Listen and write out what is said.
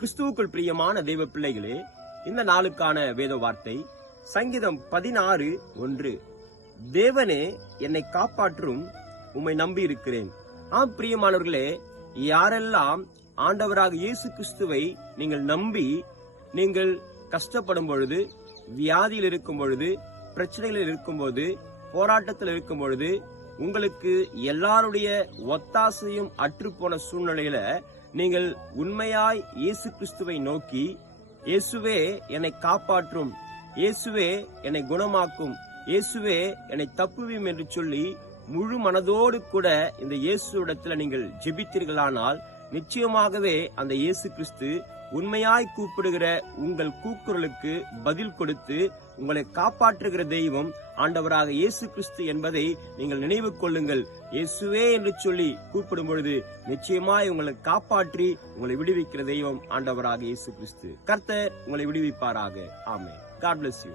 கிறிஸ்துவுக்குள் பிரியமான தெய்வ பிள்ளைகளே இந்த நாளுக்கான வேத வார்த்தை சங்கீதம் பதினாறு ஒன்று. தேவனே என்னை காப்பாற்றும் உம்மை நம்பி இருக்கிறேன் ஆம் பிரியமானவர்களே யாரெல்லாம் ஆண்டவராக இயேசு கிறிஸ்துவை நீங்கள் நம்பி நீங்கள் கஷ்டப்படும் பொழுது வியாதியில் இருக்கும் பொழுது பிரச்சனைகளில் இருக்கும்போது போராட்டத்தில் இருக்கும் பொழுது உங்களுக்கு எல்லாருடைய ஒத்தாசையும் அற்றுப்போன சூழ்நிலையில நீங்கள் உண்மையாய் இயேசு கிறிஸ்துவை நோக்கி இயேசுவே என்னை காப்பாற்றும். இயேசுவே என்னை குணமாக்கும். இயேசுவே என்னை தப்புவியும் என்று சொல்லி முழு மனதோடு கூட இந்த இயேசுவிடத்துல நீங்கள் ஜெபித்தீர்களானால் நிச்சயமாகவே அந்த இயேசு கிறிஸ்து உண்மையாய் கூப்பிடுகிற உங்கள் கூக்குரலுக்கு பதில் கொடுத்து உங்களை காப்பாற்றுகிற தெய்வம் ஆண்டவராக இயேசு கிறிஸ்து என்பதை நீங்கள் நினைவு கொள்ளுங்கள். இயேசுவே என்று சொல்லி கூப்பிடும் பொழுது நிச்சயமாய் உங்களை காப்பாற்றி உங்களை விடுவிக்கிற தெய்வம் ஆண்டவராக இயேசு கிறிஸ்து. கர்த்தர் உங்களை விடுவிப்பாராக. ஆமே காட் பிளஸ் யூ